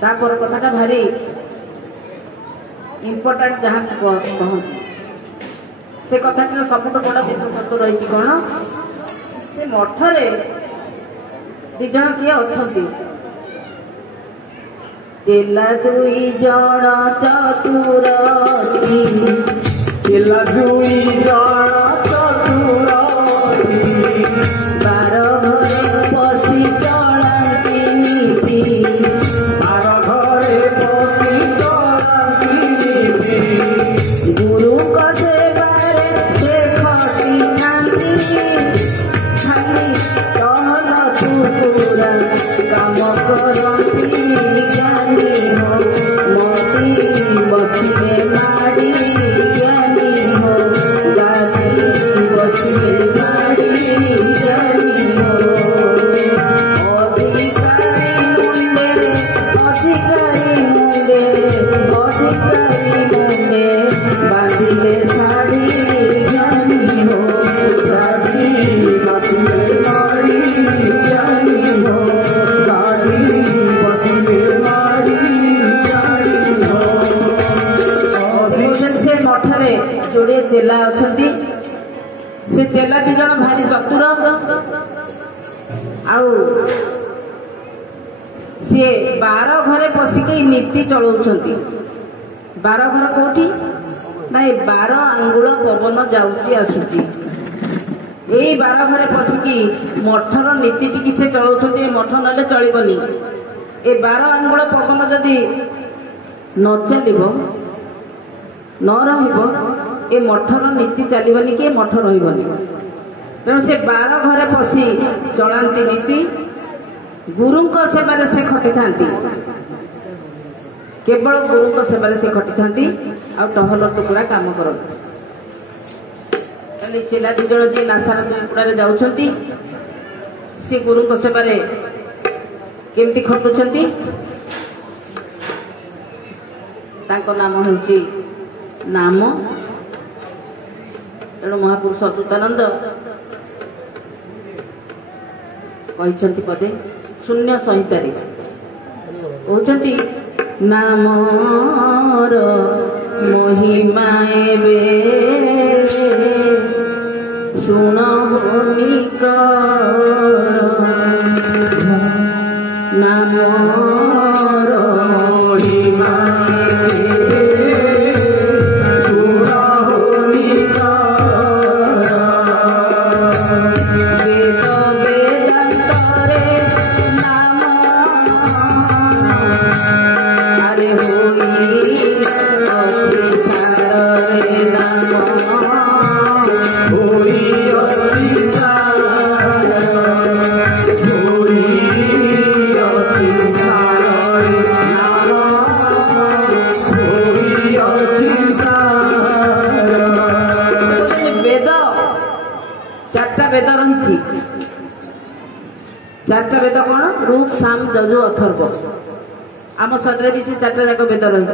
तापर कथाटा भारी इम्पोर्टाट जहाँ कहते से कथाटर सबुठ बड़ विशेषत्व रही कौन से मठरे दी जन किए अच्छा चेला दुई जण चतुर चेला दुई जण चतुर बार घरे पशि चलाती नीति बार घरे पशि चलाती नीति गुरु सेवारे से खटी खाती खाली टहल कुकुरा काम करती ज्ञानी हो मोती बसिले माड़ी ज्ञानी हो गाती बसिले माड़ी ज्ञानी हो अधिकारी मुंडे बांधिले साड़ी ज्ञानी हो गाती बसिले माड़ी ज्ञानी हो गाती बसिले माड़ी ज्ञानी हो। से मठरे जोड़े चेला अच्छा से चेला दी जन भारी चतुर आउ सी 12 घरे पशिक नीति चलाउछंती 12 घर कोठी ना 12 आंगुल पवन जाउची आसुची यही 12 घरे पशिकी मठर नीति टी से चलाउछंती मठ नले चलिबनी ए 12 आंगुल पवन जदि न चलिबो न रहिबो ए मठर नीति चलिबनी कि मठ रहिबनी तेणु से 12 घरे पशि चलांती नीति गुरु सेवारे से खटी थांती केवल गुरु सेवारे से खटी थांती आ टहल टुकुरा काम करती चेला दी जण जी नासार टुकुड़ा जाउछंती से गुरु सेवारे केमती खटुछंती तांको नाम होउची नाम तेणु महापुरुष अच्युतानंद कहते पदे शून्य संहितारे कहते नामर महिमा एबे शुण नामर महिमा चारटा वेद कौन ऋग साम यजु अथर्व आम शरीर भी से चारटा जाक वेद रही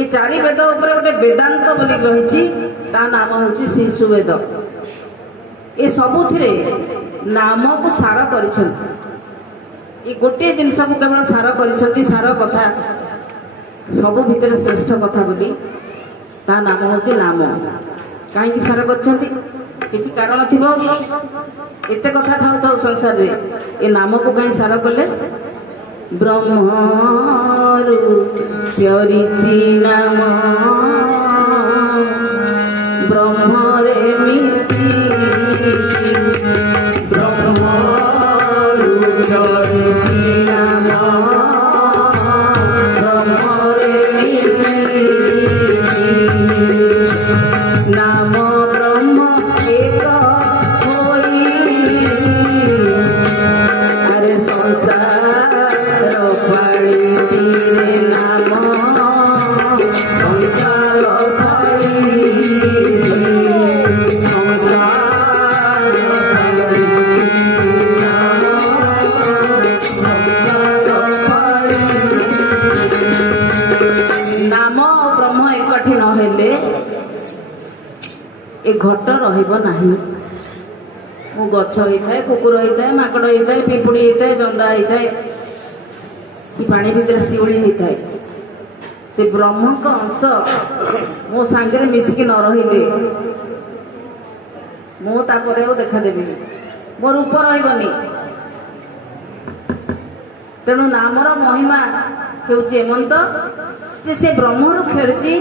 ए चारि वेद उपरे गोटे वेदांत बोली रही ता नाम हूँ शिशु वेद ए सबुथिरे नाम को सार कर गोटे जिनस को केवल सार कर सार कथा सबु भितर श्रेष्ठ कथा बोली ता नाम हूँ नाम कहीं सार कर किसी कारण थी एत कथा था था संसार रे ए नाम को कहीं सार कले ब्रह्मरु प्यरिची नाम ब्रह्मरे मिसी ब्रह्मरु प्यरिची नाम ब्रह्मरे मिसी नाम ए घट रहिबो नाही ମୁଁ ଗଛ ହେଇଥାଏ, କୁକୁର ହେଇଥାଏ, ମାଙ୍କଡ଼ ହେଇଥାଏ, ପିମ୍ପୁଡ଼ି ହେଇଥାଏ, ଜନ୍ଦା ହେଇଥାଏ, କି ପାଣି ଭିତରେ ଶିଉଳି ହେଇଥାଏ। ସେ ବ୍ରହ୍ମଙ୍କ ଅଂଶ ମୋ ସାଙ୍ଗରେ ମିଶିକି ନ ରହିଲେ ମୁଁ ତାପରେ ଆଉ ଦେଖାଦେବିନି, ମୋ ରୂପ ରହିବନି। ତେଣୁ ନାମର ମହିମା ହେଉଛି ଏମନ୍ତ ଯେ ସେ ବ୍ରହ୍ମରୁ ଖେଳିଛି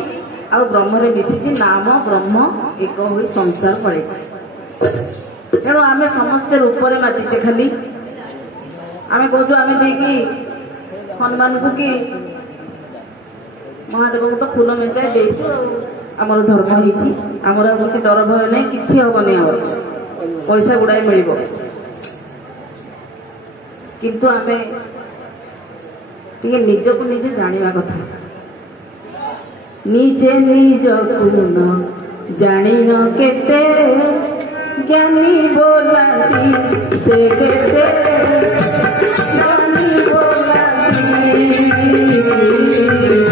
ଆଉ ବ୍ରହ୍ମରେ ମିଶିଛି, ନାମ ବ୍ରହ୍ମ ଏକ ହୋଇ ସଂସାର ପଳେଇଛି। ତେଣୁ ଆମେ ସମସ୍ତେ ରୂପରେ ମାତିଛେ। ଖାଲି ଆମେ କହୁଛୁ ଆମେ ଦେଇକି ହନୁମାନଙ୍କୁ କି ମହାଦେବଙ୍କୁ ତ ଫୁଲ ମେଞ୍ଚାଏ ଦେଇଛୁ ଆଉ ଆମର ଧର୍ମ ହେଇଛି, ଆମର ଆଉ କିଛି ଡର ଭୟ ନାହିଁ, କିଛି ହବନି, ଆମର ପଇସା ଗୁଡ଼ାଏ ମିଳିବ। କିନ୍ତୁ ଆମେ ଟିକେ ନିଜକୁ ନିଜେ ଜାଣିବା କଥା। ନିଜେ ନିଜକୁ ନ ଜାଣିନ କେତେ, ଜ୍ଞାନୀ ବୋଲାନ୍ତି ସେ କେତେ, ଜ୍ଞାନୀ ବୋଲାନ୍ତି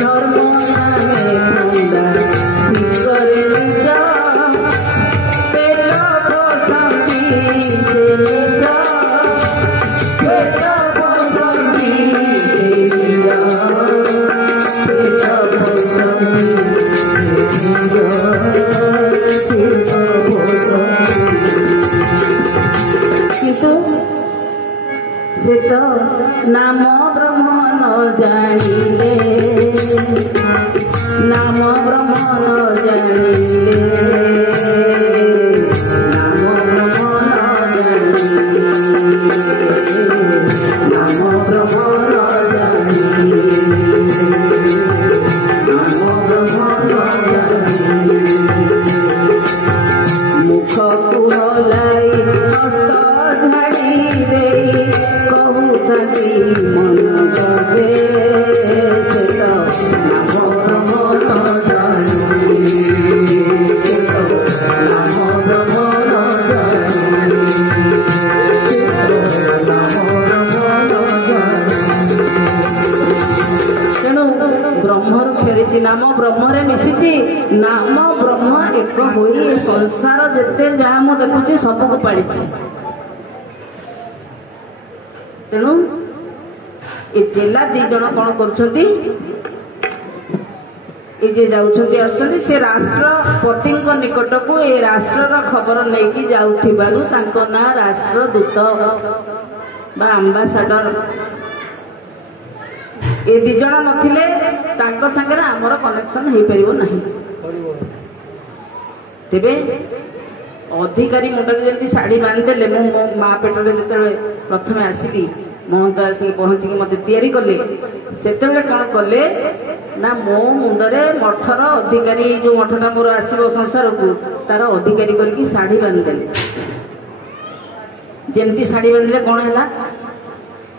ଧର୍ମ ନାମେ ଭଣ୍ଡା ଭିତରେ ନିଜ ପେଟ ପୋଷନ୍ତି, ସେ ନିଜ ପେଟ ପୋଷନ୍ତି, ସେ ନିଜ ପେଟ ପୋଷନ୍ତି, କିନ୍ତୁ ସେ ତ ନାମ ବ୍ରହ୍ମ ନ ଜାଣିଲେ, ନାମ ବ୍ରହ୍ମ ନ ଜାଣିଲେ, ନାମ ବ୍ରହ୍ମ ନ ଜାଣିଲେ, ନାମ ବ୍ରହ୍ମ ନ ଜାଣିଲେ, ନାମ ବ୍ରହ୍ମ ନ ଜାଣିଲେ। ମୁଖକୁ ହଲାଇ ହସ ଝାଡ଼ି ଦେଇ କହୁଥାନ୍ତି ମନ କରେ, ସେ ତ ନାମ ବ୍ରହ୍ମ ନ ଜାଣିଲେ, ସେ ତ ନାମ ବ୍ରହ୍ମ ନ ଜାଣିଲେ, ସେ ତ ନାମ ବ୍ରହ୍ମ ନ ଜାଣିଲେ। ତେଣୁ ବ୍ରହ୍ମରୁ ଫେରିଛି, ନାମ ବ୍ରହ୍ମରେ ମିଶିଛି, ନାମ ବ୍ରହ୍ମ ଏକ ହୋଇ ସଂସାର ଯେତେ ଯାହା ମୁଁ ଦେଖୁଛି ସବୁକୁ ପାଳିଛି। ତେଣୁ ଏ ଚେଲା ଦି ଜଣ କଣ କରୁଛନ୍ତି, ଏ ଯେ ଯାଉଛନ୍ତି ଆସୁଛନ୍ତି, ସେ ରାଷ୍ଟ୍ରପତିଙ୍କ ନିକଟକୁ ଏ ରାଷ୍ଟ୍ରର ଖବର ନେଇକି ଯାଉଥିବାରୁ ତାଙ୍କ ନାଁ ରାଷ୍ଟ୍ରଦୂତ ବା ଆମ୍ବାସାଡର। ଏ ଦି ଜଣ ନଥିଲେ ତାଙ୍କ ସାଙ୍ଗରେ ଆମର କନେକ୍ସନ ହେଇପାରିବ ନାହିଁ। ତେବେ ଅଧିକାରୀ ମୁଣ୍ଡରେ ଯେମିତି ଶାଢ଼ୀ ବାନ୍ଧିଦେଲେ, ମୁଁ ମୋ ମା ପେଟରେ ଯେତେବେଳେ ପ୍ରଥମେ ଆସିଲି, ମହନ୍ତ ଆସିକି ପହଞ୍ଚିକି ମତେ ତିଆରି କଲେ, ସେତେବେଳେ କଣ କଲେ ନା ମୋ ମୁଣ୍ଡରେ ମଠର ଅଧିକାରୀ, ଯୋଉ ମଠଟା ମୋର ଆସିବ ସଂସାରକୁ, ତାର ଅଧିକାରୀ କରିକି ଶାଢ଼ୀ ବାନ୍ଧିଦେଲେ। ଯେମିତି ଶାଢ଼ୀ ବାନ୍ଧିଲେ କଣ ହେଲା,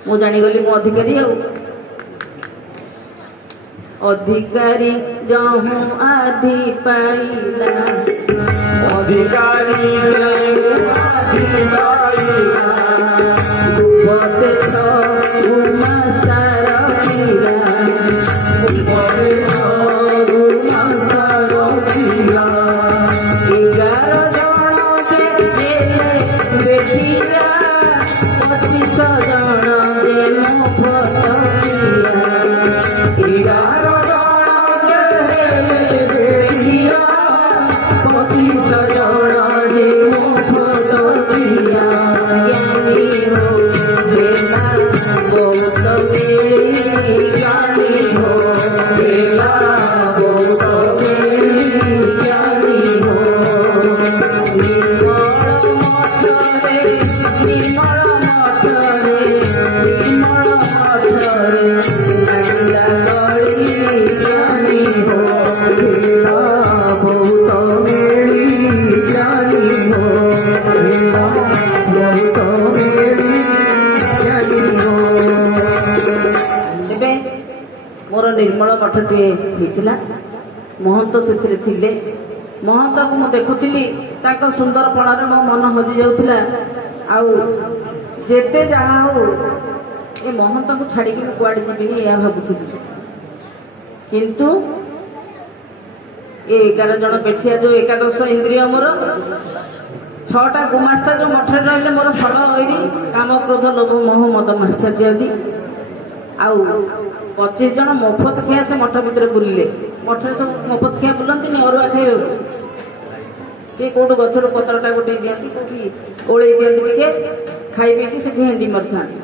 ମୁଁ ଜାଣିଗଲି ମୁଁ ଅଧିକାରୀ। ଆଉ ଅଧିକାରୀ ଯହୁଁ ଆଧି ପାଇଲା, ଅଧିକାରୀ ଆଧି ପାଇଲା, ଉପତେ ଛୁମାସାର ପିଲା, ଉପତେ ଛୁମାସାର ପିଲା, 11 ଜଣ ଯେ ହେଲେ ବେଠିଆ, 25 ଜଣ ଯେ ମୁଫତ ପିଆ, 11 ଜଣ ଯେ ହେଲେ ବେଠିଆ, 25 ଜଣ ଯେ ମୁଫତ ପିଆ। ଜ୍ଞାନୀ ହୋ ହେଲା ବହୁତ ମିଳି, ଜ୍ଞାନୀ ହୋ ହେଲା ବହୁତ ମିଳି, ଜ୍ଞାନୀ ହୋ। ନିର୍ମଳ ମଠରେ, ନିର୍ମଳ ମଠରେ, ନିର୍ମଳ ମଠରେ ନାଚିଲା କଳି, ଜ୍ଞାନୀ ହୋ ହେଲା ବହୁତ ମିଳି, ଜ୍ଞାନୀ ହୋ ହେଲା ବହୁତ ମିଳି, ଜ୍ଞାନୀ ହୋ। ଏବେ ମୋର ନିର୍ମଳ ମଠଟିଏ ହେଇଥିଲା, ମହନ୍ତ ସେଥିରେ ଥିଲେ। ମହନ୍ତକୁ ମୁଁ ଦେଖୁଥିଲି, ତାଙ୍କ ସୁନ୍ଦରପଣାରେ ମୋ ମନ ହଜି ଯାଉଥିଲା। ଆଉ ଯେତେ ଯାହା ହଉ ଏ ମହନ୍ତକୁ ଛାଡ଼ିକି ମୁଁ କୁଆଡ଼େ ଯିବିନି, ଏହା ଭାବୁଥିଲି। କିନ୍ତୁ ଏ 11 ଜଣ ବେଠିଆ, ଯୋଉ 11 ଇନ୍ଦ୍ରିୟ ମୋର, 6ଟା ଗୁମାସ୍ତା ଯୋଉ ମଠରେ ରହିଲେ ମୋର ଷଡ଼ ଐରୀ କାମ କ୍ରୋଧ ଲୋଭ ମୋହ ମଦ ମାଶ୍ଚର୍ଯ୍ୟ ଆଦି ଆଉ 25 ଜଣ ମଫତ ଖିଆ ସେ ମଠ ଭିତରେ ବୁଲିଲେ। ମଠରେ ସବୁ ମଫତ ଖିଆ ବୁଲନ୍ତିନି ଅରୁଆ ଖାଇବାକୁ। ସେ କୋଉଠୁ ଗଛରୁ ପତ୍ରଟା ଗୋଟେଇ ଦିଅନ୍ତି, କୋଉଠି ଓଳେଇ ଦିଅନ୍ତି, ଟିକେ ଖାଇ ପିଇକି ସେଠି ହେଣ୍ଡି ମାରିଥାନ୍ତି।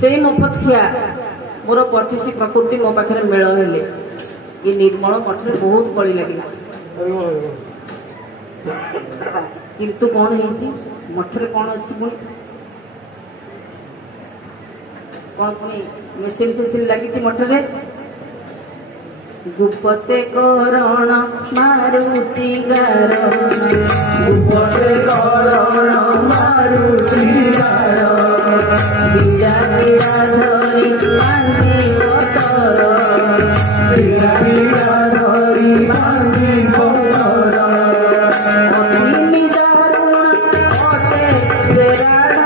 ସେଇ ମଫତ ଖିଆ ମୋର 25 ପ୍ରକୃତି ମୋ ପାଖରେ ମେଳ ହେଲେ। ଏ ନିର୍ମଳ ମଠରେ ବହୁତ କଳି ଲାଗିଲା। କିନ୍ତୁ କଣ ହେଇଛି ମଠରେ, କଣ ଅଛି ପୁଣି, କଣ ପୁଣି ମେସିନ ଫେସିନ ଲାଗିଛି ମଠରେ। ଗୁପତେ କରଣ ମାରୁଚି ଗାର, ଗୁପତେ କରଣ ମାରୁଚି ଗାର, ବିଡ଼ା ବିଡ଼ା ଧରି ଭାଙ୍ଗି ପତର, ବିଡ଼ା ବିଡ଼ା ଧରି ଭାଙ୍ଗି ପତର, ଅତିନି ଦାରୁଣ ଅଟେ ସେ ରାଢ଼,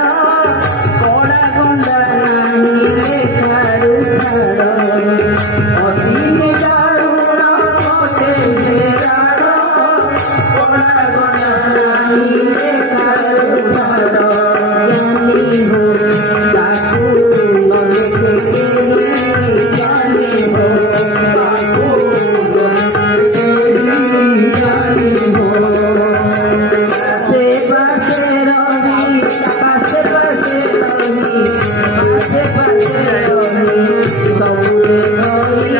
କଡ଼ା ଗଣ୍ଡା ନାହିଁ ଲେଖାରୁ ଛାଡ଼, ଅତିନି ଦାରୁଣ ଅଟେ ସେ ରାଢ଼, କଡ଼ା ଗଣ୍ଡା ନାହିଁ ଲେଖାରୁ ଛାଡ଼, ଜ୍ଞାନୀ ହୋ ତାକୁ ନ ଦେଖେ କେହି, ଜ୍ଞାନୀ ହୋ ତାକୁ ନ ଦେଖେ କେହି, ଜ୍ଞାନୀ ହୋ ପାଶେ ପାଶେ ରହି, ପାଶେ ପାଶେ ରହି, ପାଶେ ପାଶେ ରହି, ସବୁରେ ରହି,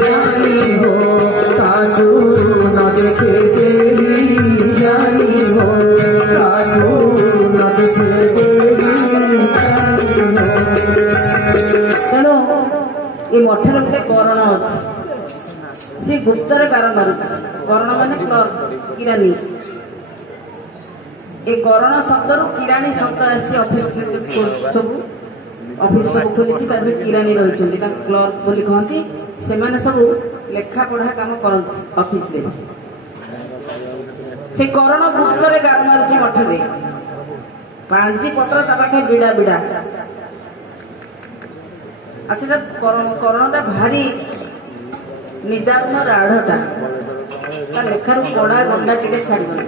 ଜ୍ଞାନୀ ହୋ ତାକୁ ନ ଦେଖେ କେହି, ଜ୍ଞାନୀ ହୋ ତାକୁ ନ ଦେଖେ କେହି, ଜ୍ଞାନୀ ହୋ। ତେଣୁ ଏ ମଠରେ ଗୋଟେ କରଣ ଅଛି, ସେ ଗୁପ୍ତରେ ଗାର ମାରୁଛି। କରଣ ମାନେ କ୍ଲର୍କ, କିରାନୀ। ଏ କରଣ ଶବ୍ଦରୁ କିରାଣୀ ଶବ୍ଦ ଆସିଛି। ଅଫିସ ସବୁ ଅଫିସ ସବୁ ଖୋଲିଛି, ତା ଦେହରେ କିରାଣୀ ରହିଛନ୍ତି, ତାଙ୍କୁ କ୍ଲର୍କ ବୋଲି କହନ୍ତି। ସେମାନେ ସବୁ ଲେଖା ପଢା କାମ କରନ୍ତି ଅଫିସରେ। ସେ କରଣ ଗୁପ୍ତରେ ଗାର ମାରୁଛି ମଠରେ। ପାଞ୍ଜି ପତ୍ର ତା ପାଖେ ବିଡ଼ା ବିଡ଼ା। ଆଉ ସେଟା କରଣଟା ଭାରି ନିଦାରୁଣ ରାଢ଼ଟା, ତା ଲେଖାରୁ କଡ଼ା ଗଣ୍ଡା ଟିକେ ଛାଡ଼ିବନି।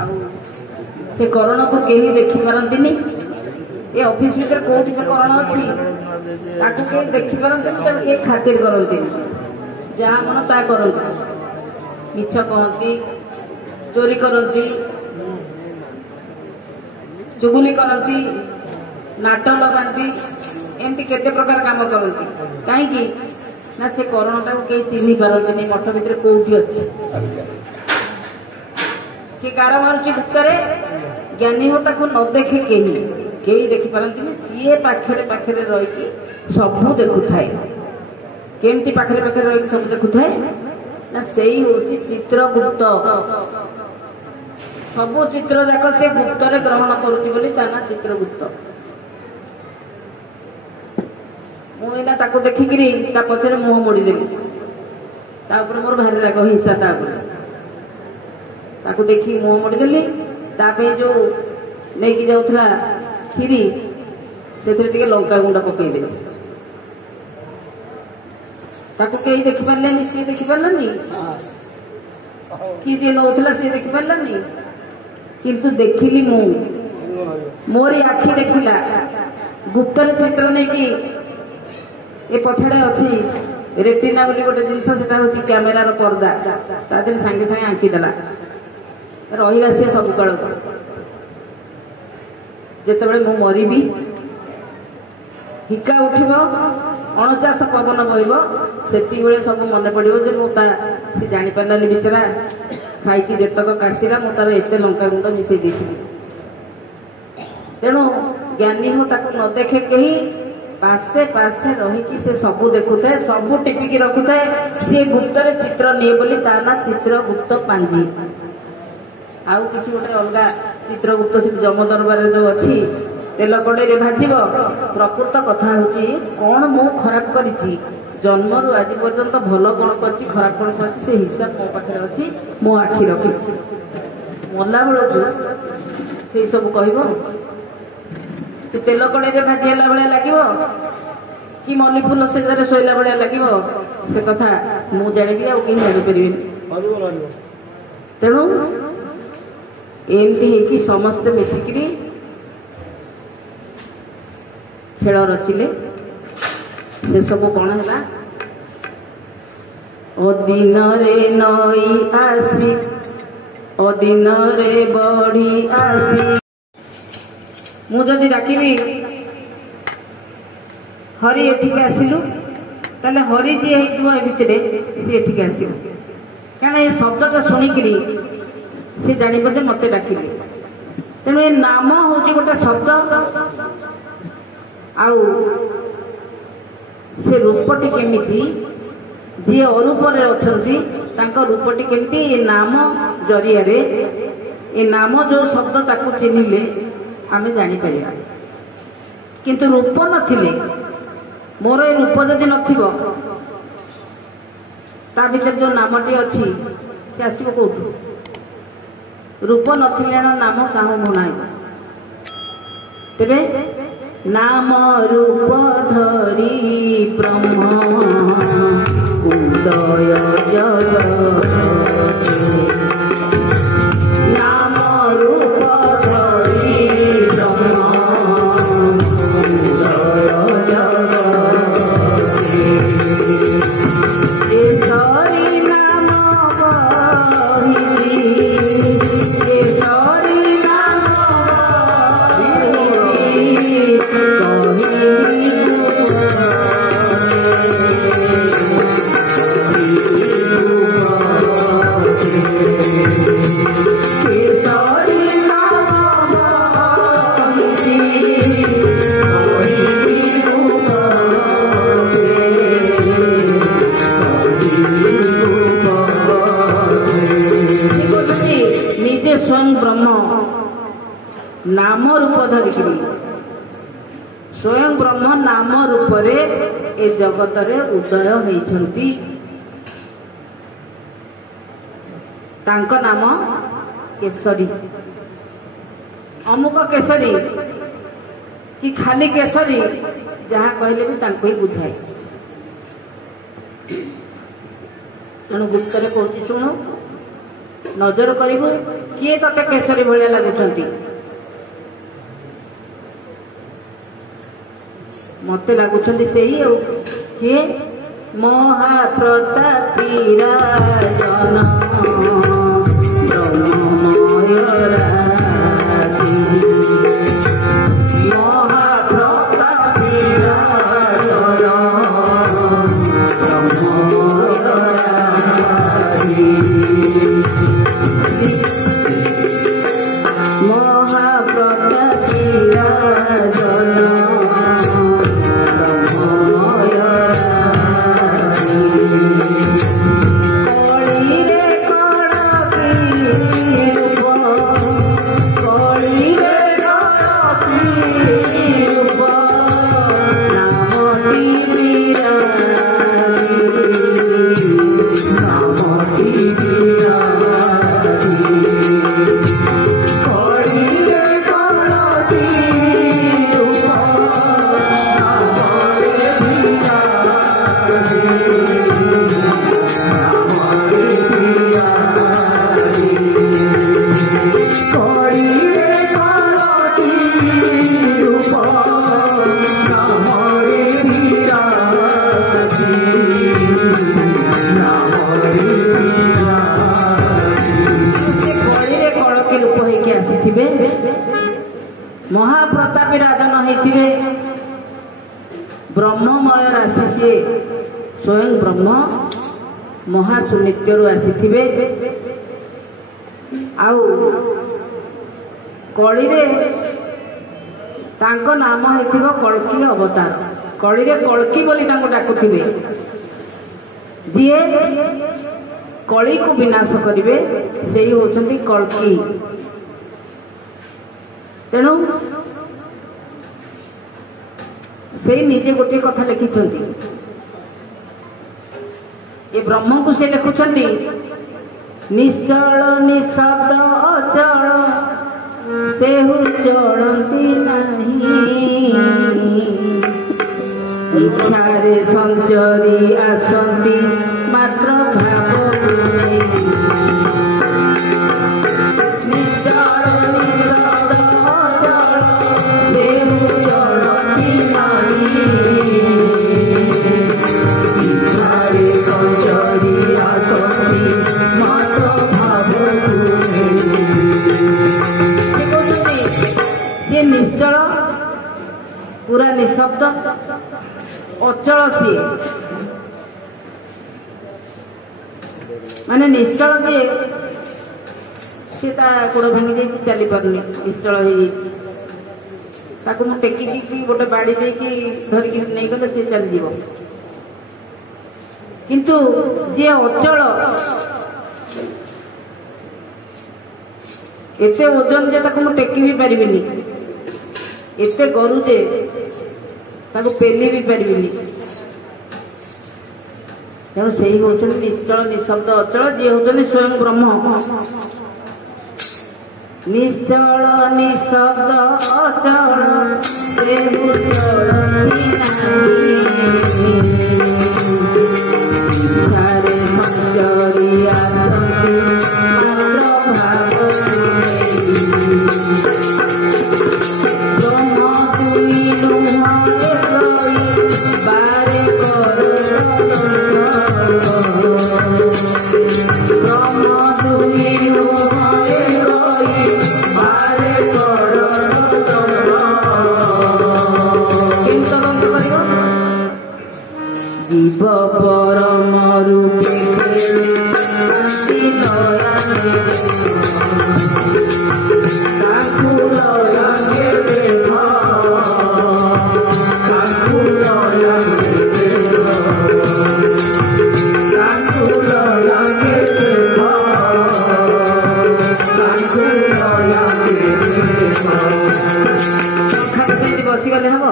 ଆଉ ସେ କରଣକୁ କେହି ଦେଖିପାରନ୍ତିନି। ଏ ଅଫିସ ଭିତରେ କୋଉଠି ସେ କରଣ ଅଛି, ତାକୁ କେହି ଦେଖିପାରନ୍ତିନି, ତାକୁ କେହି ଖାତିର କରନ୍ତିନି। ଯାହା ମନ ତାହା କରନ୍ତି, ମିଛ କହନ୍ତି, ଚୋରି କରନ୍ତି, ଚୁଗୁଲି କରନ୍ତି, ନାଟ ଲଗାନ୍ତି, ଏମିତି କେତେ ପ୍ରକାର କାମ କରନ୍ତି। କାହିଁକି ନା ସେ କରଣଟାକୁ କେହି ଚିହ୍ନି ପାରନ୍ତିନି ମଠ ଭିତରେ କୋଉଠି ଅଛି। ସେ ଗାର ମାରୁଛି ଗୁପ୍ତରେ, ଜ୍ଞାନୀ ହୋ ତାକୁ ନ ଦେଖେ କେହି, କେହି ଦେଖିପାରନ୍ତିନି। ସିଏ ପାଖରେ ପାଖରେ ରହିକି ସବୁ ଦେଖୁଥାଏ। କେମିତି ପାଖରେ ପାଖରେ ରହିକି ସବୁ ଦେଖୁଥାଏ ନା, ସେଇ ହଉଛି ଚିତ୍ରଗୁପ୍ତ। ସବୁ ଚିତ୍ର ଯାକ ସେ ଗୁପ୍ତରେ ଗ୍ରହଣ କରୁଛି ବୋଲି ତା ନା ଚିତ୍ରଗୁପ୍ତ। ମୁଁ ଏଇନା ତାକୁ ଦେଖିକିରି ତା ପଛରେ ମୁହଁ ମୋଡ଼ିଦେଲି। ତା ଉପରେ ମୋର ଭାରି ରାଗ, ହିଂସା ତା ଉପରେ। ତାକୁ ଦେଖି ମୁହଁ ମୋଡ଼ିଦେଲି। ତା ପାଇଁ ଯୋଉ ନେଇକି ଯାଉଥିଲା କ୍ଷୀରି, ସେଥିରେ ଟିକେ ଲଙ୍କା ଗୁଣ୍ଡ ପକେଇଦେଲି। ତାକୁ କେହି ଦେଖିପାରିଲେନି, ସିଏ ଦେଖିପାରିଲାନି, କି ଯିଏ ନଉଥିଲା ସିଏ ଦେଖିପାରିଲାନି, କିନ୍ତୁ ଦେଖିଲି ମୁଁ। ମୋରି ଆଖି ଦେଖିଲା। ଗୁପ୍ତରେ ଚିତ୍ର ନେଇକି ଏ ପଛଆଡେ ଅଛି ରେଟିନା ବୋଲି ଗୋଟେ ଜିନିଷ, ସେଟା ହଉଛି କ୍ୟାମେରାର ପର୍ଦା, ତା ଦେହରେ ସାଙ୍ଗେ ସାଙ୍ଗେ ଆଙ୍କିଦେଲା। ରହିଲା ସିଏ ସବୁ କାଳକୁ। ଯେତେବେଳେ ମୁଁ ମରିବି, ହିକା ଉଠିବ, ଅଣଚାଷ ପବନ ବହିବ, ସେତିକିବେଳେ ସବୁ ମନେ ପଡିବ ଯେ ମୁଁ ସେ ଜାଣିପାରିଲାନି ବିଚରା, ଖାଇକି ଯେତକ କାଶିଲା, ମୁଁ ତାର ଏତେ ଲଙ୍କା ଗୁଣ୍ଡ ମିଶେଇ ଦେଇଥିଲି। ତେଣୁ ଜ୍ଞାନୀ ହୋ ତାକୁ ନ ଦେଖେ କେହି, ପାଶେ ପାଶେ ରହିକି ସେ ସବୁ ଦେଖୁଥାଏ, ସବୁ ଟିପିକି ରଖୁଥାଏ। ସିଏ ଗୁପ୍ତରେ ଚିତ୍ର ନିଏ ବୋଲି ତା ନା ଚିତ୍ରଗୁପ୍ତ ପାଞ୍ଜି। ଆଉ କିଛି ଗୋଟେ ଅଲଗା ଚିତ୍ରଗୁପ୍ତ ଯମ ଦରବାରରେ ଯୋଉ ଅଛି, ତେଲ କଡେଇରେ ଭାଜିବ। ପ୍ରକୃତ କଥା ହଉଛି, କଣ ମୁଁ ଖରାପ କରିଛି, ଜନ୍ମରୁ ଆଜି ପର୍ଯ୍ୟନ୍ତ ଭଲ କଣ କରିଛି, ଖରାପ କଣ କରିଛି, ସେ ହିସାବ ମୋ ପାଖରେ ଅଛି, ମୋ ଆଖି ରଖିଛି। ମଲା ବେଳକୁ ସେଇ ସବୁ କହିବ। କି ତେଲ କଡେଇରେ ଭାଜି ହେଲା ଭଳିଆ ଲାଗିବ, କି ମଲ୍ଲି ଫୁଲ ସେଜାରେ ଶୋଇଲା ଭଳିଆ ଲାଗିବ, ସେ କଥା ମୁଁ ଜାଣିବି, ଆଉ କେହି ଜାଣିପାରିବେନି। तेणु एमती है समस्ते मिसिकी खेल रचिले से सब कौन है अदिन रे नई आसी अदिन रे बढ़ी आसी मुझे डाकिबी हरि एठिक आसिलु ताले हरि जी हेतु भितर सी एठिक आसिलु कारण ये शब्दटा शुणिकी सी जान मत डाकिले तेणु ये नाम हूँ गोटे शब्द आउ से रूपटी केमिति जी अरूपर अच्छी रूपटी केमिति ये नाम जरिया ये नाम जो शब्द ताकू चिन्हिले आमे जानी परिया किंतु रूप नथिले मोर ये रूप जदि नथिबो ता भीतर जो नामटी अच्छी से आसीबो कोठु रूप नथिले नाम काहू भुणाइबो तेबे नाम रूप धरी ब्रह्म उदय जगत नाम रूप धरी ब्रह्म उदय जगत केसरी नाम बहिरी केसरी नाम निजे स्वयं ब्रह्म नाम रूप धरिकी स्वयं ब्रह्म नाम रूप ए जगत रे उदय होइछंती तांको नाम केसरी अमुक केसरी कि खाली केसरी जहाँ कहले भी तांको ही बुझाए तेणु गुप्तरे कहूँ शुणु नजर करिबो किए तते केसरी भलिया लागुछंती मते लागुछंती सेही किए महाप्रतापी राजन ब्रह्ममय राशि महाप्रतापी राजन ब्रह्ममय राशि महाप्रतापी राजन महाप्रतापी राजन होइथिबे ब्रह्ममय राशि से स्वयं ब्रह्म महाशून्यरु आसीथिबे आउ कली रे तांको नाम हेथिबो कल्की अवतार कली रे कल्की बोली तांको डाकुथिबे जिए कली को विनाश करिवे सेही होचंती कल्की तेणु से निजे गोटे कथा लिखिछंती ये ब्रह्म को से लिखुछंती निश्चल निशब्द अचल सेहु चलती नहीं इच्छारे संचरी आसंती मात्र भाव ସିଏ ମାନେ ନିଶ୍ଚଳ ଯିଏ ସିଏ ତା ଗୋଡ଼ ଭାଙ୍ଗି ଯାଇଛି ଚାଲି ପାରୁନି ନିଶ୍ଚଳ ହେଇଯାଇଛି ତାକୁ ମୁଁ ଟେକିକି ଗୋଟେ ବାଡ଼ି ଦେଇକି ଧରିକି ନେଇଗଲେ ସିଏ ଚାଲିଯିବ କିନ୍ତୁ ଯିଏ ଅଚଳ ଏତେ ଓଜନ ଯେ ତାକୁ ମୁଁ ଟେକି ବି ପାରିବିନି ଏତେ ଗରୁ ଯେ ତାକୁ ପେଲି ବି ପାରିବିନି ତେଣୁ ସେଇ ହଉଛନ୍ତି ନିଶ୍ଚଳ ନିଶବ୍ଦ ଅଚଳ ଯିଏ ହଉଛନ୍ତି ସ୍ୱୟଂ ବ୍ରହ୍ମ ନିଶ୍ଚଳ ନିଶବ୍ଦ ଅଚଳ ସେ ଇଚ୍ଛାରେ ସଞ୍ଚରି ଆସନ୍ତି ମାତ୍ର ଭାବ ବ୍ରହ୍ମ ଦୁଇ ନୁହଁରେ ରହି ବାରେ କର ବ୍ରହ୍ମ ଦୁଇ ନୁହଁରେ ରହି ବାରେ କର କେମିତି ତଦନ୍ତ କରିବ জীব পরম রূপে শান্তি নয়নে তাকু নয়নে দেখ তাকু নয়নে দেখ তাকু নয়নে দেখ তাকু নয়নে দেখ খালি বসিগলে হব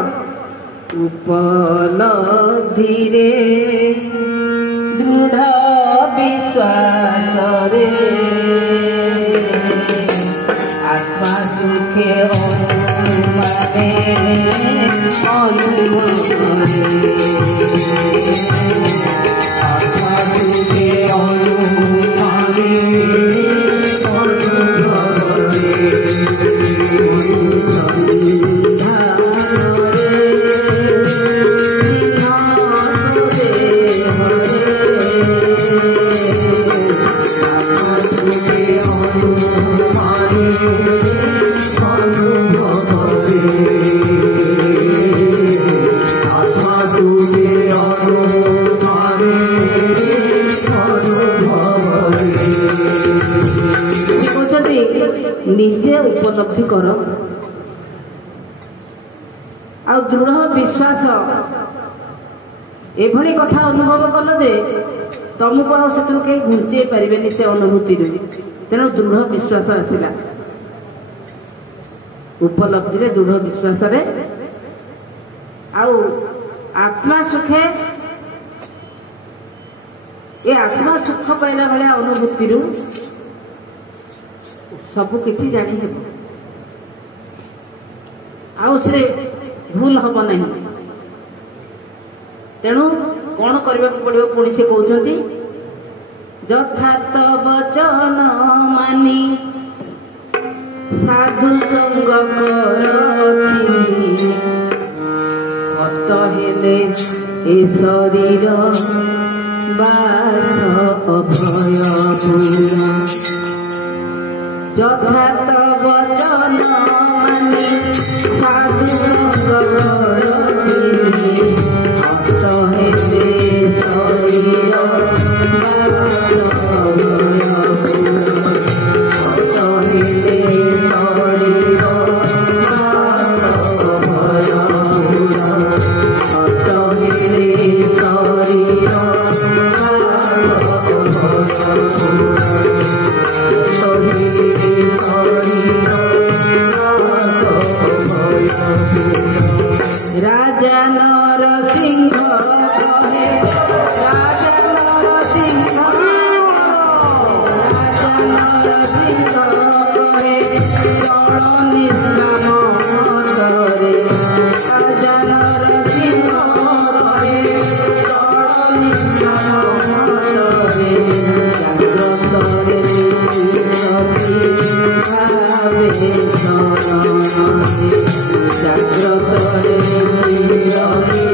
উপলব্ধিরে দৃঢ় বিশ্বাসরে আত্মা সুখে অনুমানে অনুভবে আত্মা সুখে অনুমানে অনুভবে ନିଜେ ଉପଲବ୍ଧି କର ଆଉ ଦୃଢ ବିଶ୍ୱାସ ଏଭଳି କଥା ଅନୁଭବ କଲ ଯେ ତମକୁ ଆଉ ସେଥିରୁ କେହି ଘୁଞ୍ଚେଇ ପାରିବେନି ସେ ଅନୁଭୂତିରୁ ତେଣୁ ଦୃଢ ବିଶ୍ୱାସ ଆସିଲା ଉପଲବ୍ଧିରେ ଦୃଢ ବିଶ୍ୱାସରେ ଆଉ ଆତ୍ମା ସୁଖେ ଏ ଆତ୍ମା ସୁଖ ପାଇଲା ଭଳିଆ ଅନୁଭୂତିରୁ ସବୁ କିଛି ଜାଣି ହେବ ଆଉ ସେ ଭୁଲ ହବ ନାହିଁ ତେଣୁ କଣ କରିବାକୁ ପଡିବ ପୁଣି ସେ କହୁଛନ୍ତି ଯଥାର୍ଥ ବଚନ ମାନି ସାଧୁ ସଙ୍ଗ କରତି କତ ହେଲେ ଏ ଶରୀର ବାସ ଅଭୟ ପୂର୍ଣ୍ଣ যথার্থ বচন মানি সাধু সঙ্গ করতি অত হেলে শরীর অত হেলে শরীর অত হেলে শরীর রাজা নরসিংহ কহে রাজা নরসিংহ কহে চল নিষ্কাম মতরে রাজা নরসিংহ কহে চল নিষ্কাম মতরে জাগ্রতরে ভাবে জাগ্রতরে ভাবে